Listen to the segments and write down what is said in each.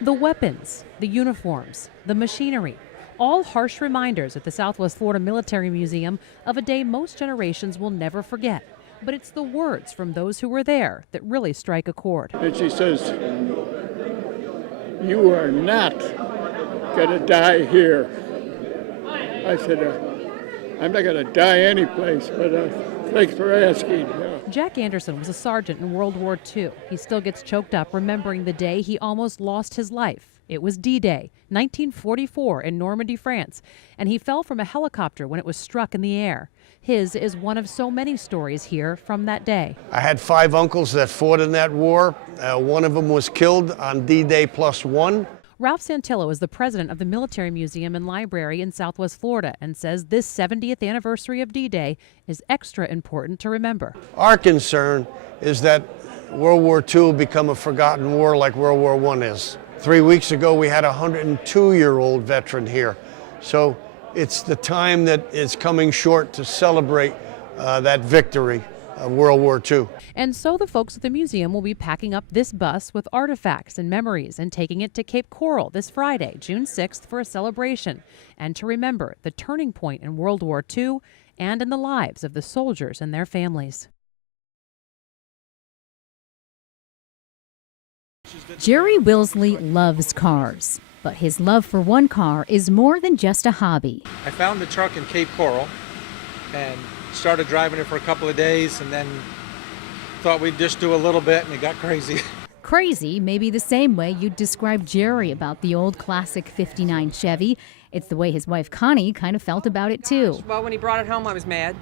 The weapons, the uniforms, the machinery, all harsh reminders at the Southwest Florida Military Museum of a day most generations will never forget. But it's the words from those who were there that really strike a chord. And she says, "You are not going to die here." I said, "I'm not going to die anyplace, but thanks for asking." Jack Anderson was a sergeant in World War II. He still gets choked up remembering the day he almost lost his life. It was D-Day, 1944 in Normandy, France, and he fell from a helicopter when it was struck in the air. His is one of so many stories here from that day. I had 5 uncles that fought in that war. One of them was killed on D-Day +1. Ralph Santillo is the president of the Military Museum and Library in Southwest Florida and says this 70th anniversary of D-Day is extra important to remember. Our concern is that World War II will become a forgotten war like World War I is. 3 weeks ago, we had a 102-year-old veteran here. So it's the time that is coming short to celebrate that victory of World War II. And so the folks at the museum will be packing up this bus with artifacts and memories and taking it to Cape Coral this Friday, June 6th, for a celebration and to remember the turning point in World War II and in the lives of the soldiers and their families. Jerry Wilsley loves cars, but his love for one car is more than just a hobby. I found the truck in Cape Coral and started driving it for a couple of days and then thought we'd just do a little bit and it got crazy. Crazy may be the same way you'd describe Jerry about the old classic 59 Chevy. It's the way his wife Connie kind of felt about it too. Well, when he brought it home, I was mad.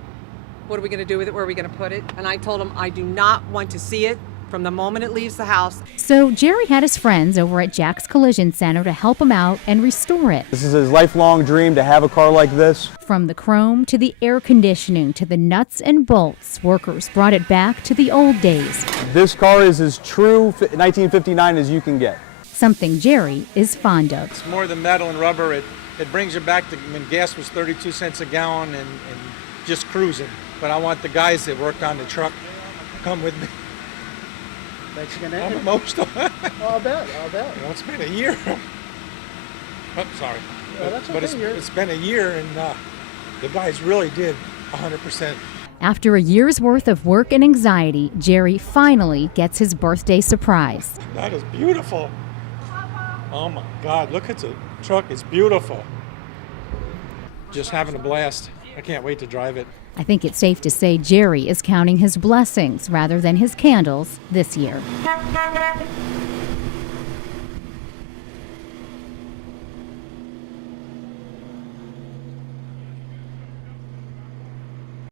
What are we going to do with it? Where are we going to put it? And I told him I do not want to see it from the moment it leaves the house. So Jerry had his friends over at Jack's Collision Center to help him out and restore it. This is his lifelong dream to have a car like this. From the chrome to the air conditioning to the nuts and bolts, workers brought it back to the old days. This car is as true 1959 as you can get. Something Jerry is fond of. It's more than metal and rubber. It brings you back to when gas was 32 cents a gallon and just cruising. But I want the guys that worked on the truck to come with me. I'm emotional. I'll bet. Well, it's been a year. Oh, sorry. That's but okay, it's been a year, and the guys really did 100%. After a year's worth of work and anxiety, Jerry finally gets his birthday surprise. That is beautiful. Oh my God, look at the truck. It's beautiful. Just having a blast. I can't wait to drive it. I think it's safe to say Jerry is counting his blessings rather than his candles this year.